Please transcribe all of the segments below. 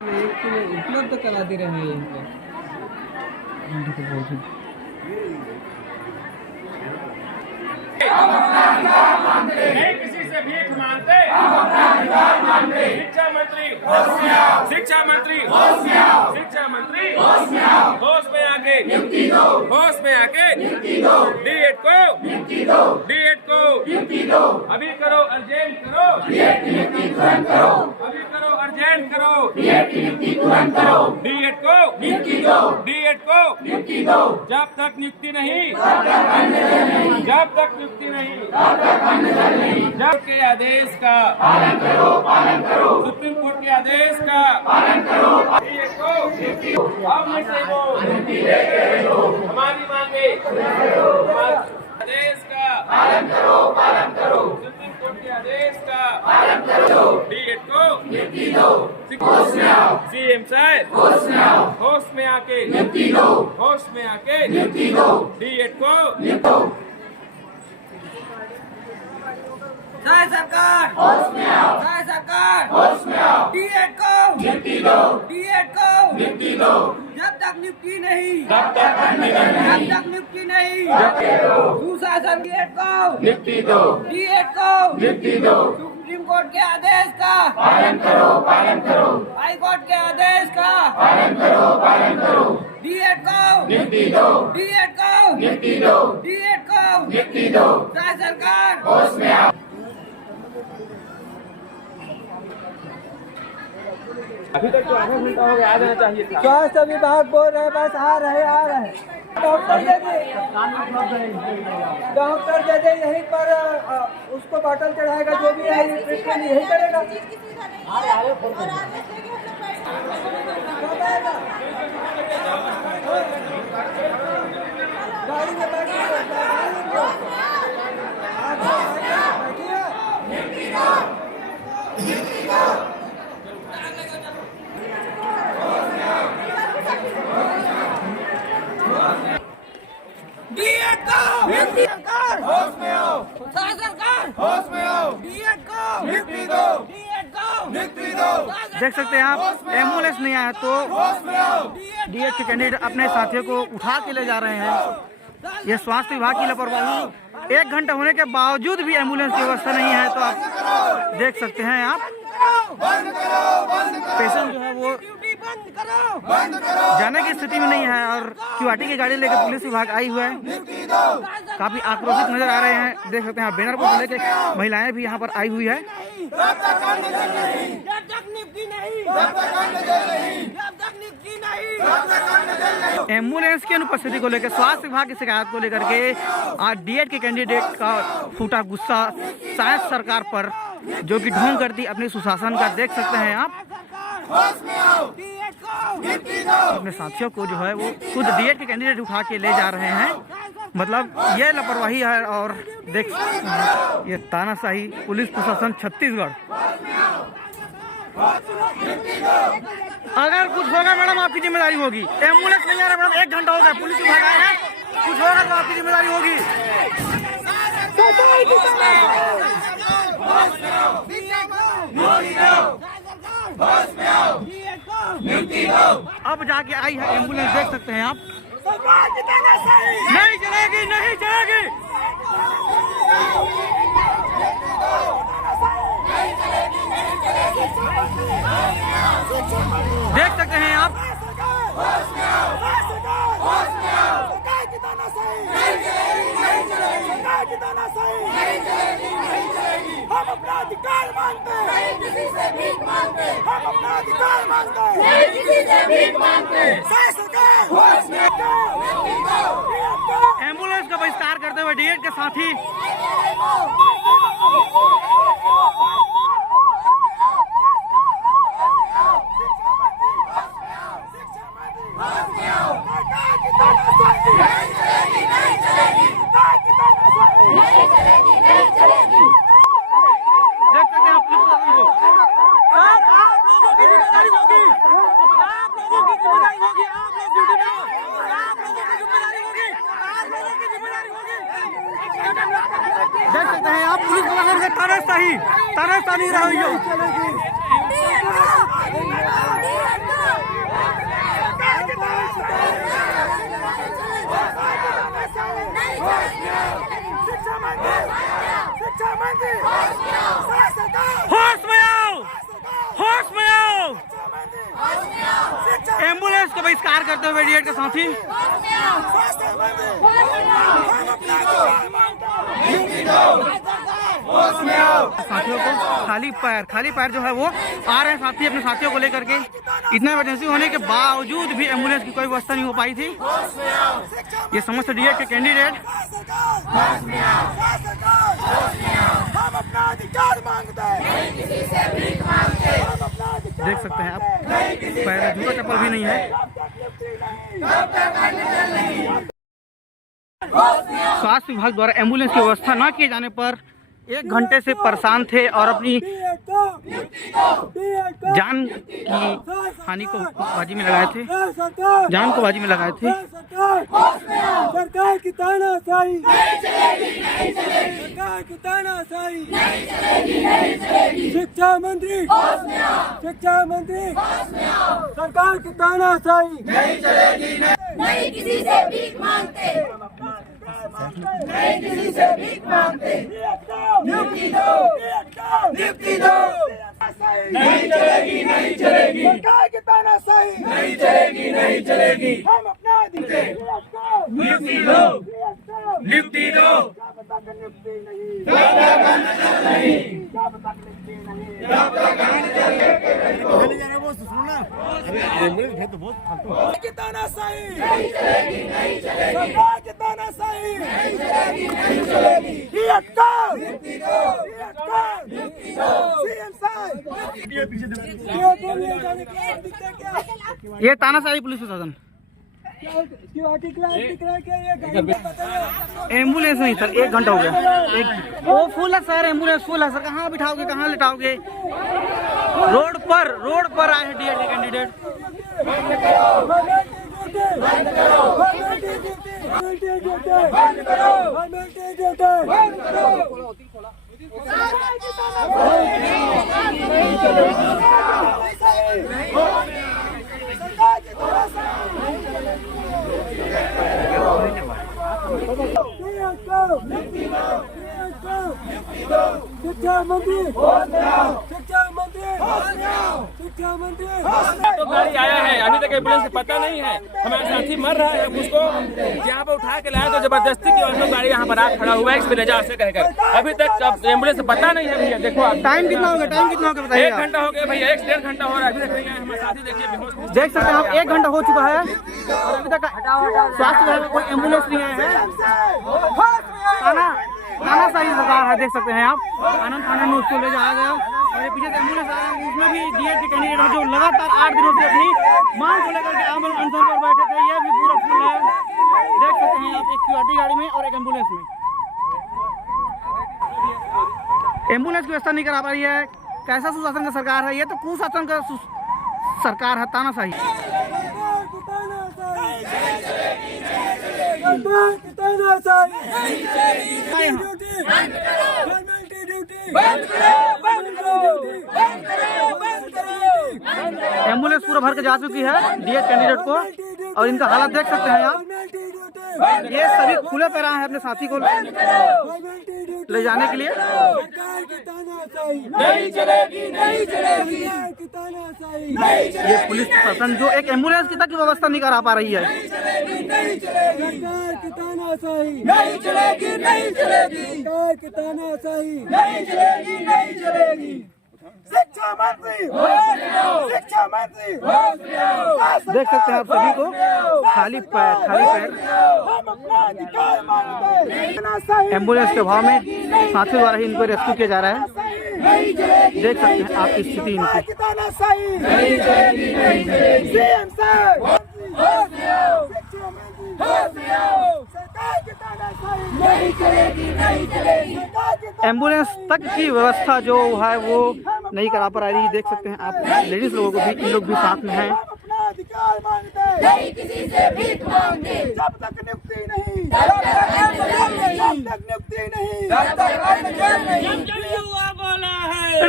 उपलब्ध करा दे रहे हैं नहीं किसी से भीख मांगते। शिक्षा मंत्री शिक्षा मंत्री शिक्षा मंत्री होश में आके डीएड को अभी करो अर्जेंट करो अभी करो अर्जेंट करो डीएड को जब तक नियुक्ति नहीं जब के आदेश का पालन करो सुप्रीम कोर्ट के आदेश का पालन करो डीएड को अब नहीं दो हमारी मांगे आदेश का पालन करो सुप्रीम कोर्ट के आदेश का पालन करो डीएड को सीएम साहब होश में आके डीएड को जय सरकार डीएड को जब तक नियुक्ति नहीं सुशासन डीएड को सुप्रीम कोर्ट के आदेश का पालन करो हाई कोर्ट के आदेश का पालन करो डीएड को जय सरकार होश में आओ। अभी तक तो आधा घंटा हो गया, आ जाना चाहिए था। स्वास्थ्य विभाग बोल रहे हैं बस आ रहे डॉक्टर दे दे यहीं पर उसको बॉटल चढ़ाएगा जो भी है ट्रीटमेंट यही करेगा। गाड़ी में देख सकते हैं आप, एम्बुलेंस नहीं आया तो डीएड के कैंडिडेट अपने साथियों को उठा के ले जा रहे हैं। ये स्वास्थ्य विभाग की लापरवाही। 1 घंटा होने के बावजूद भी एम्बुलेंस की व्यवस्था नहीं है, तो आप देख सकते हैं आप पेशेंट जो है वो जाने की स्थिति में नहीं है और क्यूआरटी की गाड़ी लेकर पुलिस विभाग आई हुआ है। काफी आक्रोशित नजर आ रहे हैं। देख सकते हैं बैनर को लेकर महिलाएं भी यहाँ पर आई हुई है। एम्बुलेंस की अनुपस्थिति को लेकर स्वास्थ्य विभाग की शिकायत को लेकर के आज डीएड के कैंडिडेट का फूटा गुस्सा शायद सरकार पर, जो कि ढोंग करती अपने सुशासन का। देख सकते हैं आप अपने साथियों को जो है वो खुद डीएड के कैंडिडेट उठा के ले जा रहे हैं। मतलब ये लापरवाही है। और देख सकते हैं ये तानाशाही पुलिस प्रशासन छत्तीसगढ़। अगर कुछ होगा मैडम आपकी जिम्मेदारी होगी। एम्बुलेंस नहीं आ रहा मैडम, 1 घंटा हो गया, पुलिस विभाग आया है, कुछ होगा तो आपकी जिम्मेदारी होगी। अब जाके आई है एम्बुलेंस, देख सकते हैं आप। नहीं चलेगी, नहीं चलेगी। देख सकते हैं आप हम अपना अधिकार मांगते हैं, किसी से भीख मांगते हैं। हम अपना अधिकार मांगते हैं, किसी से भीख मांगते हैं। एम्बुलेंस का बहिष्कार करते हुए डीएड के साथी देख सकते हैं आप पुलिस प्रशासन से तानाशाही रही है। होश में आओ, होश में आओ। एम्बुलेंस को बहिष्कार करते हुए डीएड के साथी साथियों को खाली पैर जो है वो आ रहे हैं साथी अपने साथियों को लेकर के। इतना इमरजेंसी होने के बावजूद भी एम्बुलेंस की कोई व्यवस्था नहीं हो पाई थी। ये समस्त डीएड के कैंडिडेट देख सकते हैं आप, पैर में जूता चप्पल भी नहीं है। स्वास्थ्य विभाग द्वारा एम्बुलेंस की व्यवस्था न किए जाने पर 1 घंटे से परेशान थे और अपनी जान की हानि को बाजी में लगाए थे, जान को बाजी में लगाए थे। सरकार की तानाशाही, सरकार की तानाशाही। शिक्षा मंत्री, सरकार की तानाशाही नहीं चलेगी। नहीं किसी से भीख मांगते, नहीं किसी से भीख मांगते। नियुक्ति दो, नियुक्ति दो। नहीं चलेगी, नहीं चलेगी। सरकार की तानाशाही नहीं चलेगी, नहीं चलेगी। हम अपना अधिकार नियुक्ति दो, नियुक्ति दो। नियुक्ति नहीं, की तानाशाही नहीं चलेगी, नहीं चलेगी। सरकार की तानाशाही नहीं चलेगी, नहीं चलेगी। ये तानाशाही पुलिस प्रशासन। एम्बुलेंस नहीं सर, 1 घंटा हो गया। वो फुल है सर, एम्बुलेंस फुल है सर। कहाँ बिठाओगे, कहाँ लिटाओगे? रोड पर आए हैं डीएड के कैंडिडेट। शिक्षा मंत्री, तो गाड़ी आया है, अभी तक एम्बुलेंस पता नहीं है। हमारा साथी मर रहा है, उसको यहाँ पर उठा के लाए तो जबरदस्ती की और गाड़ी यहाँ पर आ खड़ा हुआ है इसमें रजा से कहकर। अभी तक एम्बुलेंस पता नहीं है भैया। देखो आप, टाइम कितना हो गया बताइए। 1 घंटा हो गया भैया, 1 से 1.5 घंटा हो रहा है। अभी तक नहीं आया हमारे साथी। देखिए देख सकते हैं आप, 1 घंटा हो चुका है और अभी तक स्वास्थ्य विभाग में कोई एम्बुलेंस नहीं आया है। तानाशाही सरकार है, देख सकते हैं आप। आनंद थाना में उसको ले जाया गया और ये पीछे से एम्बुलेंस आ रहा है, उसमें भी डीएड के कैंडिडेट है जो लगातार 8 दिनों से अपनी मांग को लेकर के अनशन पर बैठे थे। ये भी पूरा फुल है, देख सकते हैं आप। एक QRT गाड़ी में और एक एम्बुलेंस में। एम्बुलेंस की व्यवस्था नहीं करा पा रही है। कैसा सुशासन का सरकार है ये? तो कुशासन का सरकार है, तानाशाही। एम्बुलेंस पूरा भर के जा चुकी है डीएड कैंडिडेट को और इनका हालत देख सकते हैं आप। ये सभी खुले पैर आए हैं अपने साथी को ले जाने के लिए। नहीं चलेगी, नहीं चलेगी। ये पुलिस प्रशासन जो एक एम्बुलेंस की तक की व्यवस्था नहीं करा पा रही है। नहीं चलेगी, नहीं चलेगी। नहीं चलेगी, नहीं चलेगी। नहीं चलेगी, नहीं चलेगी। शिक्षा मंत्री, शिक्षा मंत्री। देख सकते हैं आप सभी को खाली पैर हम अपना अधिकार मांगते हैं। एम्बुलेंस के अभाव में साथियों द्वारा ही इनको रेस्क्यू किया जा रहा है। देख सकते हैं आपकी स्थिति इनकी। नहीं चलेगी, नहीं चलेगी। CM साहब, नहीं चलेगी, नहीं चलेगी। एम्बुलेंस तक की व्यवस्था जो है वो नहीं करा पा रही। देख सकते हैं आप लेडीज लोगों को भी, इन लोग भी साथ में हैं। अपना अधिकार मांगते हैं। नहीं किसी से भीख मांगते। जब तक नियुक्ति नहीं, जब तक नियुक्ति नहीं।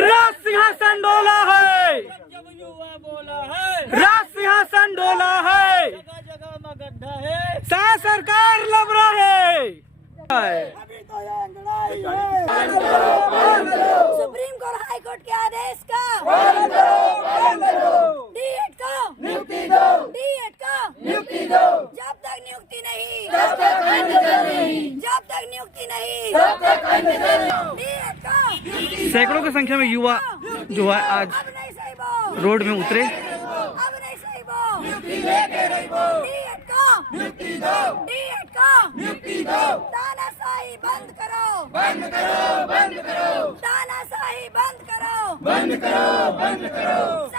राज सिंहासन डोला है, राज सिंहासन डोला है, सरकार लबरा है। अभी तो ये लड़ाई है। सैकड़ों की संख्या में युवा जो है आज रोड में उतरे। तानाशाही बंद करो, बंद करो, बंद करो, तानाशाही बंद करो, बंद करो, बंद करो।